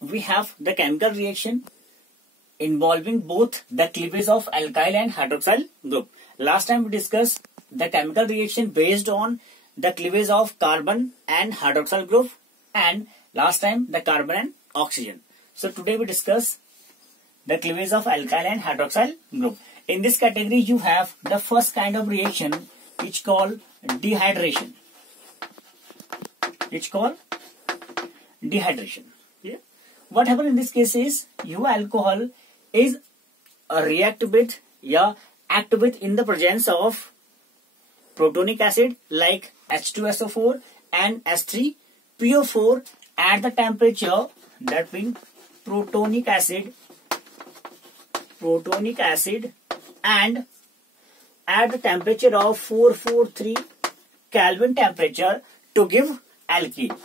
we have the chemical reaction involving both the cleavage of alkyl and hydroxyl group. Last time we discussed the chemical reaction based on the cleavage of carbon and hydroxyl group, and last time the carbon and oxygen. So today we discuss the cleavage of alkyl and hydroxyl group. In this category you have the first kind of reaction which called dehydration. Yeah. What happens in this case is your alcohol is react with act with in the presence of protonic acid like H2SO4 and H3PO4 at the temperature, that means protonic acid and at the temperature of 443 Kelvin temperature to give alkene.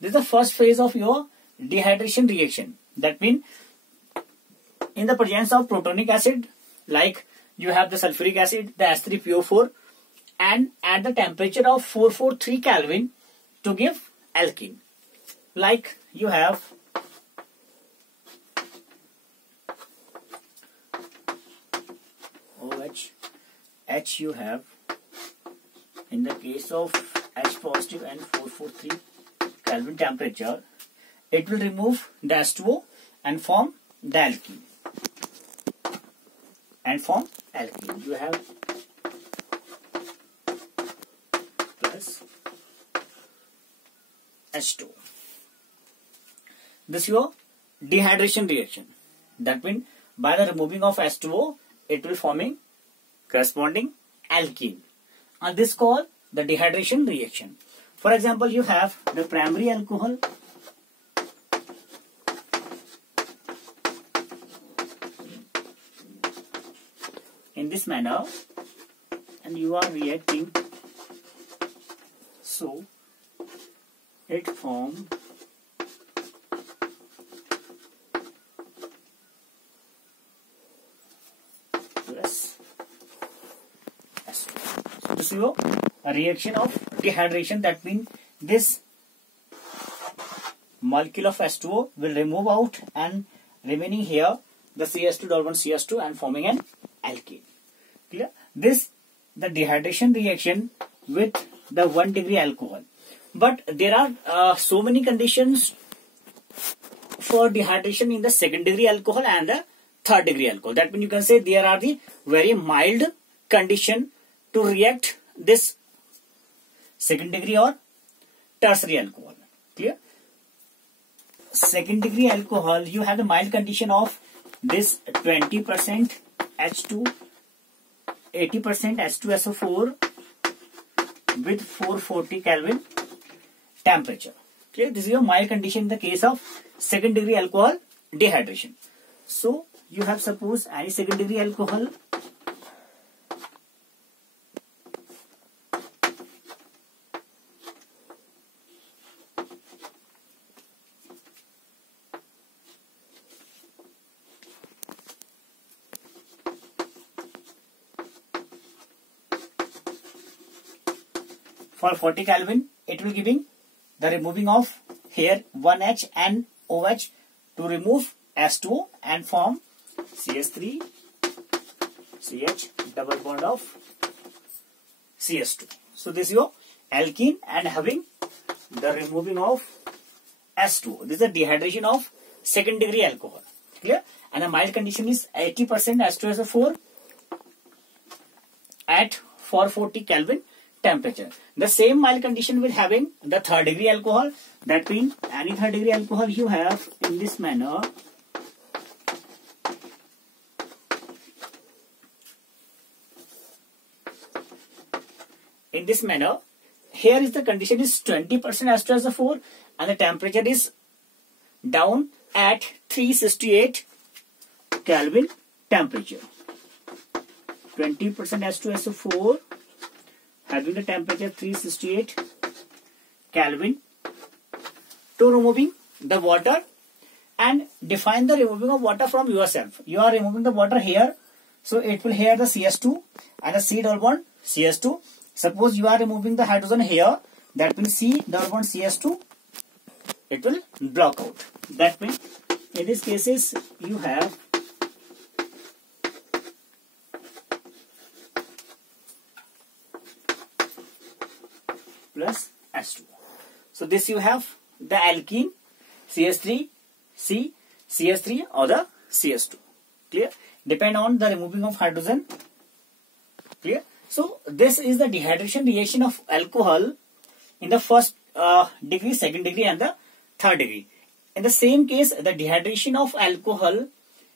This is the first phase of your dehydration reaction. That means in the presence of protonic acid, like you have the sulfuric acid, the H3PO4, and at the temperature of 443 Kelvin to give alkene. Like you have OH, H you have in the case of H positive and 443 Kelvin temperature, it will remove the H2O and form the alkene. You have plus H2. This is your dehydration reaction. That means by the removing of H2O, it will forming corresponding alkene. And this is called the dehydration reaction. For example, you have the primary alcohol in this manner, and you are reacting, so it forms plus H2. So this is your reaction of dehydration. That means this molecule of H2O will remove out and remaining here the CH2 double bond CH2 and forming an alkene. Clear? This the dehydration reaction with the 1 degree alcohol. But there are so many conditions for dehydration in the 2nd degree alcohol and the 3rd degree alcohol. That means you can say there are the very mild condition to react this 2nd degree or tertiary alcohol. Clear? 2nd degree alcohol, you have the mild condition of this 20% H2, 80% H2SO4 with 440 Kelvin temperature. Okay, this is your mild condition in the case of 2nd degree alcohol dehydration. So you have suppose any 2nd degree alcohol for 40 Kelvin, it will giving the removing of here 1H and OH to remove H2O and form CH3 CH double bond of CH2. So this is your alkene and having the removing of H2O. This is the dehydration of 2nd degree alcohol. Clear? And the mild condition is 80% H2SO4 at 440 Kelvin temperature. The same mild condition will having the 3rd degree alcohol. That means any 3rd degree alcohol you have in this manner. In this manner, here is the condition is 20% H2SO4 and the temperature is down at 368 Kelvin temperature. 20% H2SO4 having the temperature 368 Kelvin. To removing the water and define the removing of water from yourself. You are removing the water here, so it will here the CH2 and the C double bond CH2 Suppose you are removing the hydrogen here, that means C double bond CS2, it will block out. That means in these cases you have plus H2. So this you have the alkene CS3, C, CS3 or the CS2. Clear? Depend on the removing of hydrogen. Clear? So this is the dehydration reaction of alcohol in the first degree, second degree and the third degree. In the same case, the dehydration of alcohol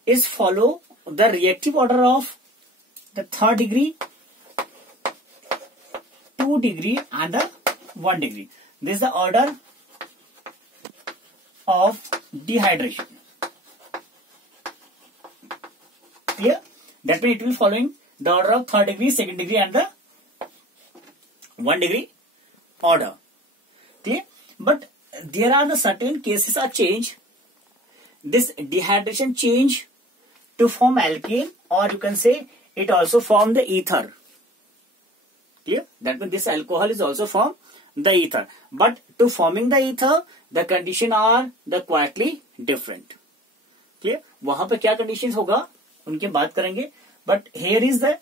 is follow the reactive order of the third degree, 2 degree and the 1 degree. This is the order of dehydration. Clear? That means it will following the order of third degree, second degree and the 1 degree order. Clear? But there are the certain cases are change. This dehydration change to form alkane, or you can say it also form the ether. Clear? That means this alcohol is also form the ether. But to forming the ether, the condition are the quietly different. Clear? वहां पे क्या conditions होगा उनकी बात करेंगे. But here is the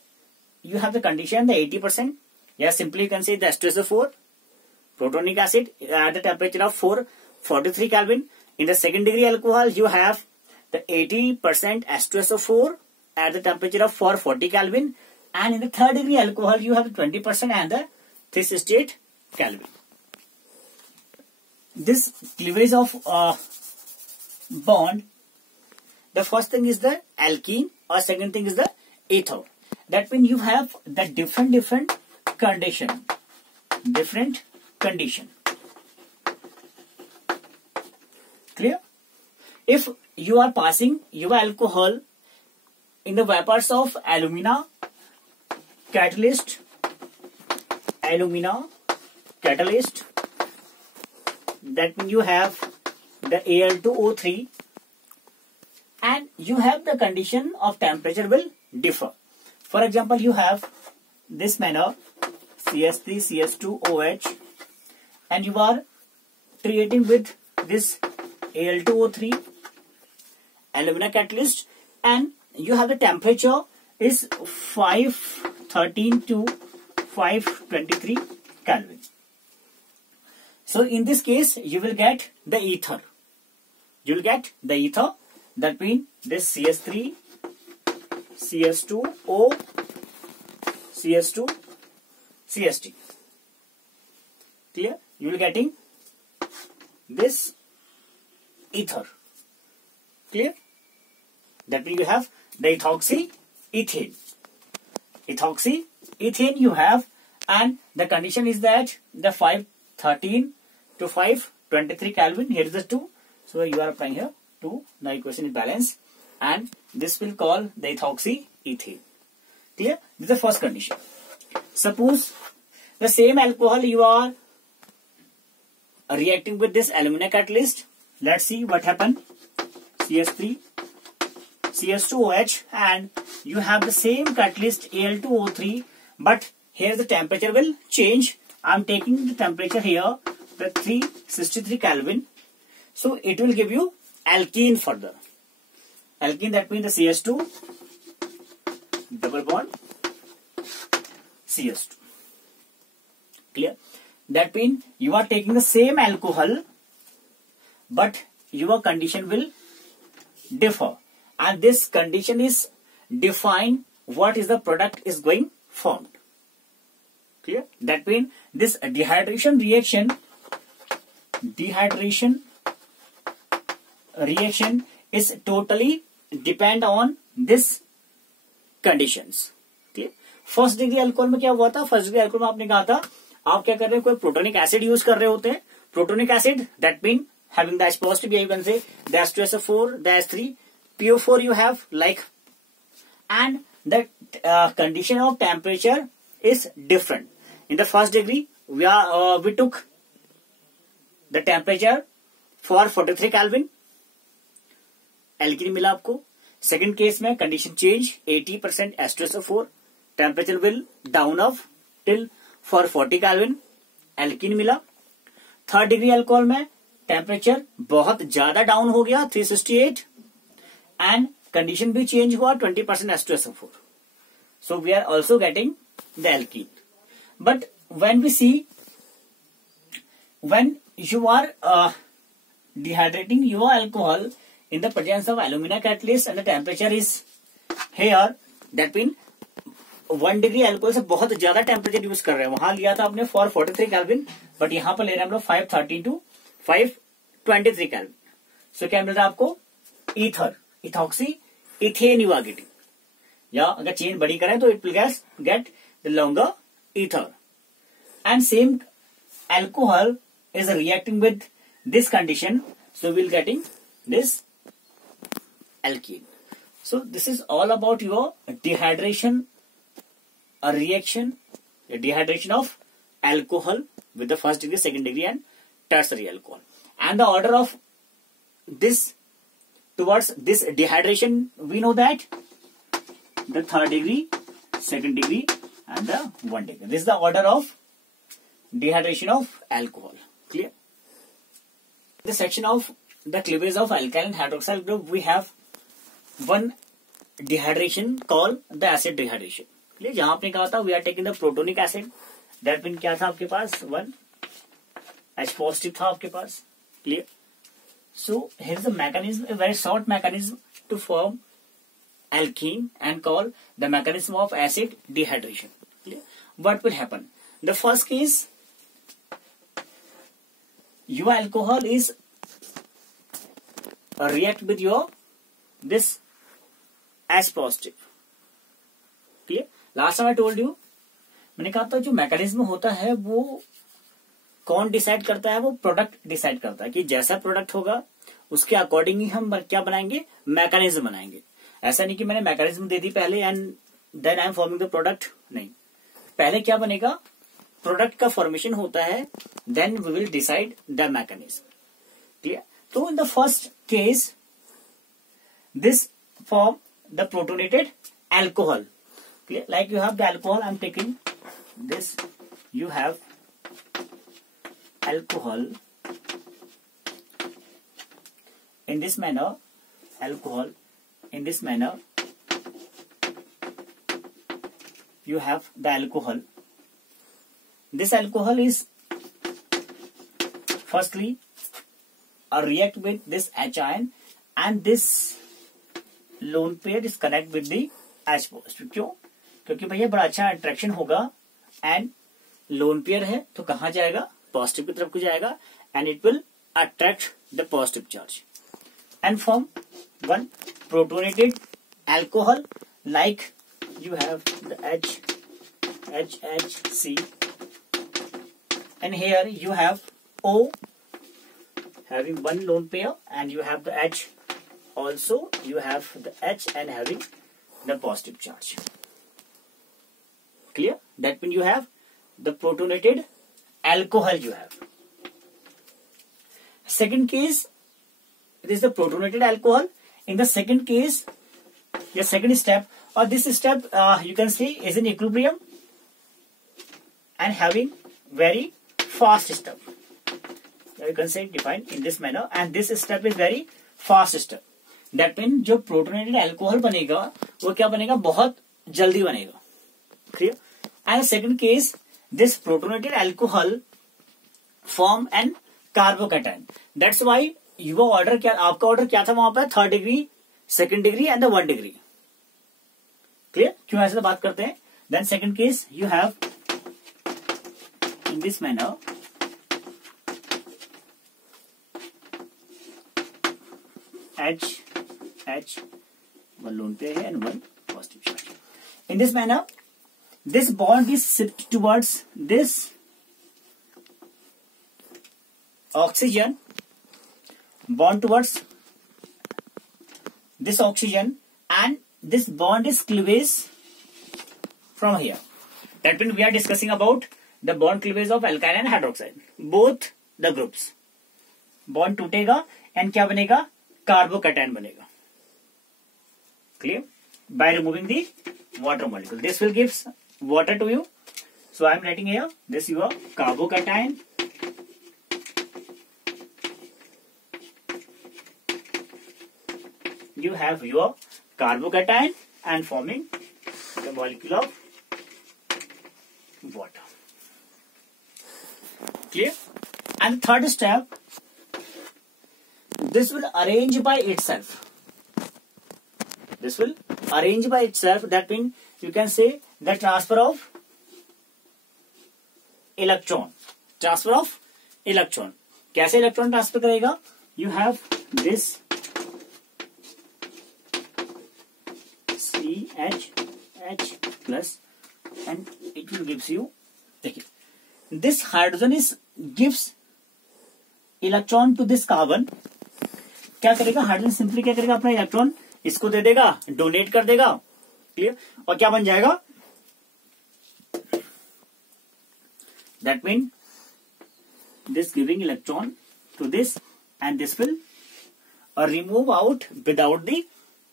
you have the condition the 80%. Yeah, simply you can say the H2SO4 protonic acid at the temperature of 443 Kelvin. In the second degree alcohol, you have the 80% H2SO4 at the temperature of 440 Kelvin. And in the third degree alcohol, you have 20% and the 368 Kelvin. This cleavage of bond, the first thing is the alkene or second thing is the ether. That means you have the different condition. Different condition. Clear? If you are passing your alcohol in the vapors of alumina catalyst, that means you have the Al2O3 and you have the condition of temperature will differ. For example, you have this manner CS3, CS2OH and you are treating with this Al2O3 alumina catalyst and you have the temperature is 513 to 523 Kelvin. So in this case you will get the ether. You will get the ether. That means this CS3, CS2O, CS2, CST. Clear? You will getting this ether. Clear? That means you have the ethoxy-ethane. Ethoxy-ethane you have, and the condition is that the 513 to 523 Kelvin. Here is the 2. So you are applying here 2. Now equation is balanced, and this will call the ethoxy-ethane. Clear? This is the first condition. Suppose the same alcohol you are reacting with this alumina catalyst. Let's see what happened. CS3, CS2OH, and you have the same catalyst Al2O3, but here the temperature will change. I am taking the temperature here, the 363 Kelvin. So it will give you alkene further. Alkene, that means the CS2 double bond CS2. Clear? That means you are taking the same alcohol, but your condition will differ, and this condition is define what is the product is going formed. Clear? That means this dehydration reaction is totally depend on this conditions. Clear? First degree alcohol में क्या हुआ था? First degree alcohol में आपने कहा था आप क्या कर रहे हो, कोई प्रोटोनिक एसिड यूज कर रहे होते हैं. Protonic acid that mean having the H positive, you can say the H2SO4, the H3, PO4 you have like, and the condition of temperature is different. In the first degree, we took the temperature for 43 Kelvin. Alkene मिला आपको. Second case में condition change 80% H2SO4, temperature will down of till for 40 kelvin alkene मिला। Third degree alcohol में temperature बहुत ज्यादा down हो गया 368 and condition भी चेंज हुआ 20% H2SO4. So we are also getting the alkene. But when we see, when you are dehydrating your alcohol in the presence of alumina catalyst and the temperature is here, that means 1 degree alcohol से बहुत ज्यादा temperature use कर रहे हैं। वहां लिया था आपने फॉर 43 केल्विन, बट यहां पर ले रहे हैं हम लोग 530 to 523 केल्विन। सो क्या मिल रहा है आपको? ईथर, इथॉक्सी इथेन यूआगेटिंग, या अगर चेन बड़ी करें तो it will get the longer ether. And same alcohol is reacting with this condition, so we'll getting this alkene. So this is all about your dehydration, a reaction, a dehydration of alcohol with the first degree, second degree and tertiary alcohol. And the order of this towards this dehydration, we know that the third degree, second degree and the 1 degree. This is the order of dehydration of alcohol. Clear? The section of the cleavage of alkyl and hydroxyl group, we have one dehydration called the acid dehydration. Clear? जहां आपने कहा था we are taking the protonic acid, that means क्या था आपके पास? 1 H positive था आपके पास. Clear? So here is a mechanism, a very short mechanism to form alkene and called the mechanism of acid dehydration. Clear? What will happen? The first case, your alcohol is react with your this H positive. Clear? Last time I told you, मैंने कहा था जो mechanism होता है वो कौन decide करता है? वो प्रोडक्ट डिसाइड करता है कि जैसा प्रोडक्ट होगा उसके अकॉर्डिंग ही हम क्या बनाएंगे? मैकेनिज्म बनाएंगे। ऐसा नहीं कि मैंने मैकेनिज्म दे दी पहले and then I am forming the product, नहीं। पहले क्या बनेगा? प्रोडक्ट का फॉर्मेशन होता है, then we will decide the mechanism. Clear? तो in the first case this form the protonated alcohol. Clear? Like you have the alcohol, I am taking this, you have alcohol in this manner, alcohol in this manner, you have the alcohol. This alcohol is firstly react with this H ion and this lone pair is connect with the H positive. क्यों? क्योंकि भैया बड़ा अच्छा attraction होगा and lone pair है तो कहां जाएगा? पॉजिटिव की तरफ को जाएगा and it will attract the positive charge and form one protonated alcohol like you have the HHC and here you have O having one lone pair and you have the H, also you have the H and having the positive charge. Clear? That means you have the protonated alcohol you have. Second case, it is the protonated alcohol. In the second case, the second step or this step you can see is in equilibrium and having very fast step. You can say defined in this manner and this step is very fast step. That means जो protonated alcohol बनेगा वो क्या बनेगा? बहुत जल्दी बनेगा। Clear? And second case, this protonated alcohol form an carbocation. That's why your order क्या, आपका ऑर्डर क्या था वहां पर? Third degree, second degree and the 1 degree. Clear? क्यों ऐसे बात करते हैं? Then second case you have in this manner H one lone pair and one positive charge. In this manner, this bond is shifted towards this oxygen, bond towards this oxygen, and this bond is cleavage from here. That means we are discussing about the bond cleavage of alkyl and hydroxide, both the groups. Bond टूटेगा and क्या बनेगा? Carbocation बनेगा। Clear? By removing the water molecule, this will give water to you So I am writing here this your carbocation. You have your carbocation and forming the molecule of water. Clear? And third step, this will arrange by itself. This will arrange by itself. That means you can say the transfer of electron. Transfer of electron. कैसे electron transfer करेगा? You have this CH plus and it will gives you, देखिए, this hydrogen is gives electron to this carbon. क्या करेगा? Hydrogen simply क्या करेगा? अपना electron इसको दे देगा, डोनेट कर देगा. क्लियर? और क्या बन जाएगा? That mean this giving electron to this and this will remove out without the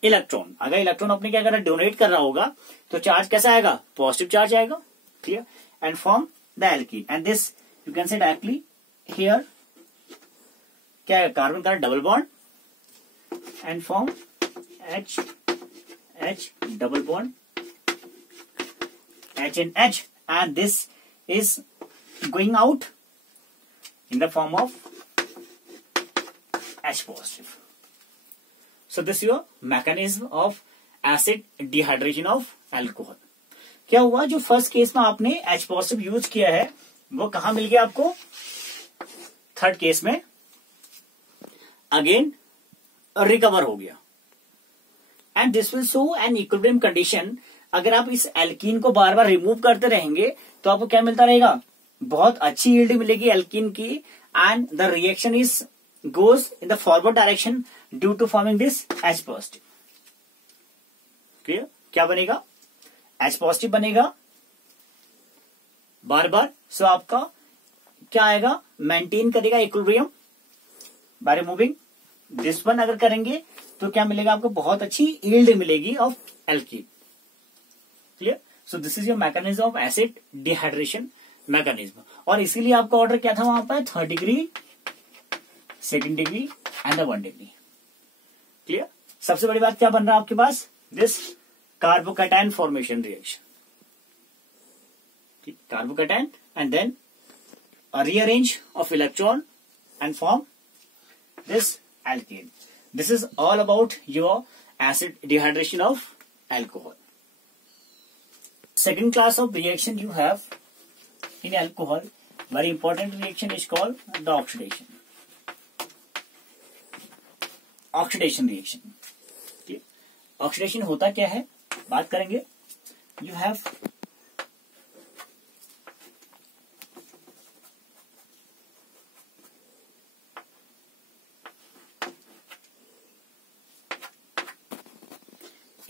electron. अगर इलेक्ट्रॉन अपने क्या कर रहा है? डोनेट कर रहा होगा तो चार्ज कैसा आएगा? पॉजिटिव चार्ज आएगा. Clear? And form the alkene. And this you can से डायरेक्टली हियर क्या है? कार्बन का double bond and form H double bond H and H, and this is going out in the form of H positive. So this is your mechanism of acid dehydration of alcohol. क्या हुआ? जो first case में आपने H positive use किया है वो कहां मिल गया आपको? थर्ड केस में अगेन रिकवर हो गया. And this will show an equilibrium condition. अगर आप इस एल्कीन को बार बार रिमूव करते रहेंगे तो आपको क्या मिलता रहेगा? बहुत अच्छी यील्ड मिलेगी एल्कीन की. And the reaction is goes in the forward direction due to forming this H positive. Clear? क्या बनेगा? H पॉजिटिव बनेगा बार बार. सो आपका क्या आएगा? मेंटेन करेगा equilibrium by removing this one. अगर करेंगे तो क्या मिलेगा आपको? बहुत अच्छी यील्ड मिलेगी of alkene. Clear? So this is your mechanism of acid dehydration mechanism. और इसीलिए आपका ऑर्डर क्या था वहां पर? 3rd degree, 2nd degree and the 1 degree. Clear? सबसे बड़ी बात क्या बन रहा है आपके पास? This carbocation formation reaction. Carbocation and then rearrange of electron and form this alkene. This is all about your acid dehydration of alcohol. Second class of reaction you have in alcohol, very important reaction is called the oxidation. Oxidation reaction. Okay. Oxidation होता क्या है? बात करेंगे. You have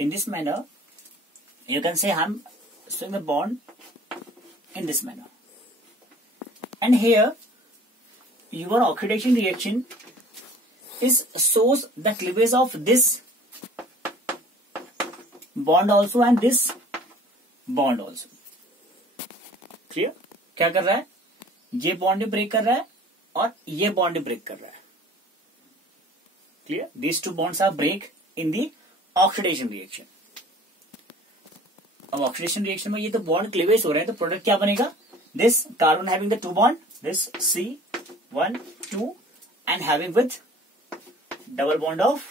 in this manner, you can say I'm showing the bond in this manner. And here, your oxidation reaction is shows the cleavage of this bond also and this bond also. Clear? क्या कर रहा है? ये bond break कर रहा है और ये bond ब्रेक कर रहा है. Clear? These two bonds are break in the oxidation reaction. अब ऑक्सीडेशन रिएक्शन में ये तो बॉन्ड क्लीवेज हो रहे हैं तो प्रोडक्ट क्या बनेगा? This carbon having the 2 bond, this C1 2 and having with double bond of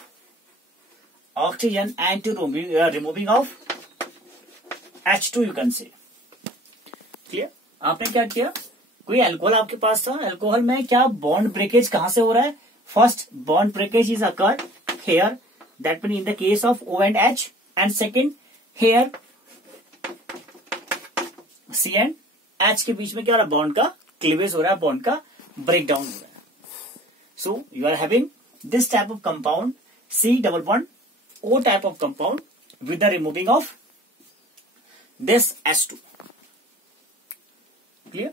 oxygen and to removing of H2 you can say. Clear? आपने क्या किया? कोई अल्कोहल आपके पास था. अल्कोहल में क्या बॉन्ड ब्रेकेज कहां से हो रहा है? First bond breakage is occurred here. That means in the case of O and H, and second here C and H के बीच में क्या हो रहा है? बॉन्ड का क्लीवेज हो रहा है, बॉन्ड का ब्रेक डाउन हो रहा है. So you are having this type of compound C double bond O type of compound with the removing of this H2. Clear?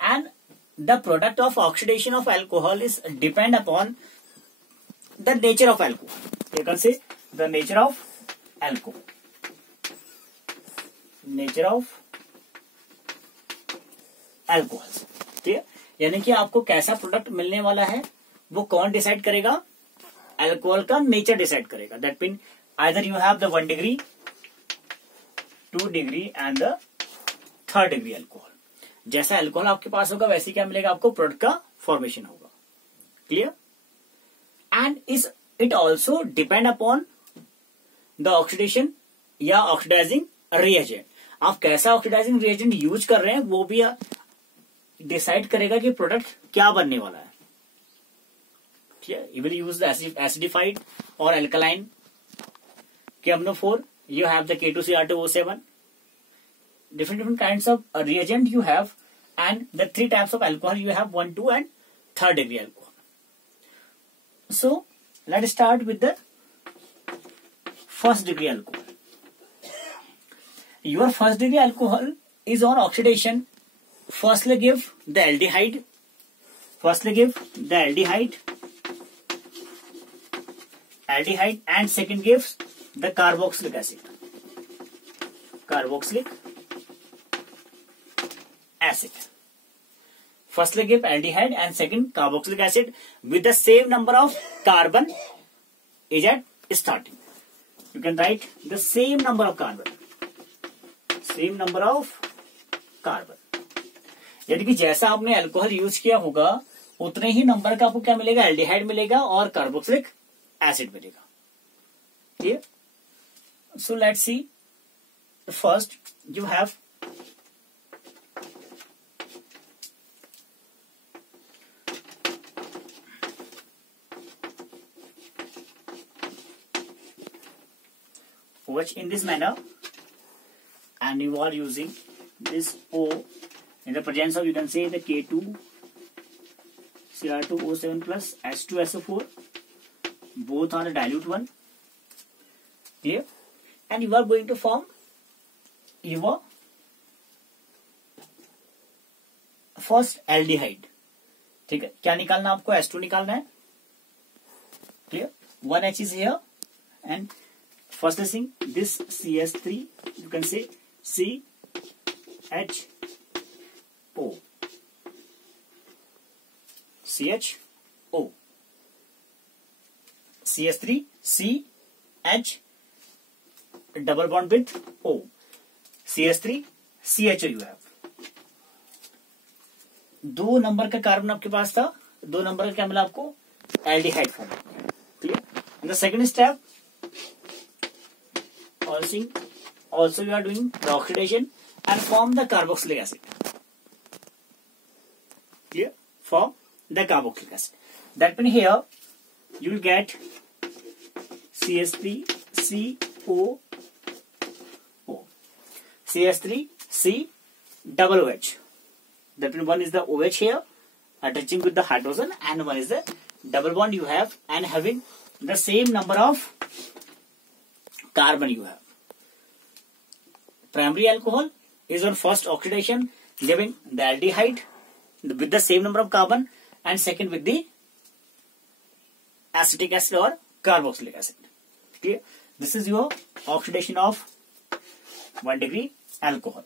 And the product of oxidation of alcohol is depend upon the nature of alcohol. You can say the nature of alcohol. Nature of alcohol. ठीक है, यानी कि आपको कैसा product मिलने वाला है वो कौन डिसाइड करेगा? अल्कोहल का नेचर डिसाइड करेगा। That mean either you have the 1 degree, 2 degree and the 3rd degree alcohol. जैसा अल्कोहल आपके पास होगा वैसे क्या मिलेगा आपको? प्रोडक्ट का फॉर्मेशन होगा। Clear? And is it also depend upon the oxidation या ऑक्सीडाइजिंग रिएजेंट। आप कैसा ऑक्सीडाइजिंग रिएजेंट यूज कर रहे हैं वो भी डिसाइड करेगा कि प्रोडक्ट क्या बनने वाला है। ठीक है, you will use the acidified और alkaline KMnO4, you have the K2Cr2O7, different kinds of reagent you have, and the 3 types of alcohol you have, 1, 2 and 3rd degree alcohol. So let's start with the 1st degree alcohol. Your 1st degree alcohol is on oxidation. Firstly give the aldehyde, and second gives the carboxylic acid. Firstly give aldehyde and second carboxylic acid with the same number of carbon is at starting. You can write the same number of carbon. यानी कि जैसा आपने alcohol use किया होगा उतने ही number का आपको क्या मिलेगा? एल्डिहाइड मिलेगा और कार्बोक्सिलिक एसिड मिलेगा। ठीक, so let's see. First you have OH in this manner, and you are using this O in the presence of, you can say, the K2Cr2O7 plus H2SO4. Both are a dilute one here, and you are going to form your first aldehyde. ठीक है, क्या निकालना आपको? H2 निकालना है। Clear? 1 H is here, and first thing, this CH3, you can say CHO. CH3 CH double bond with O. CH3 CHO you have. 2 number का carbon आपके पास था, 2 नंबर का क्या मिला आपको? Aldehyde form. Clear? In the second step also you are doing the oxidation and form the carboxylic acid. Clear? Form the carboxylic acid. That means here you will get CH3COO, CH3C double OH. That means one is the OH here attaching with the hydrogen, and one is the double bond you have and having the same number of carbon you have. Primary alcohol is on first oxidation giving the aldehyde with the same number of carbon, and second with the acetic acid or carboxylic acid. Okay? This is your oxidation of 1 degree alcohol.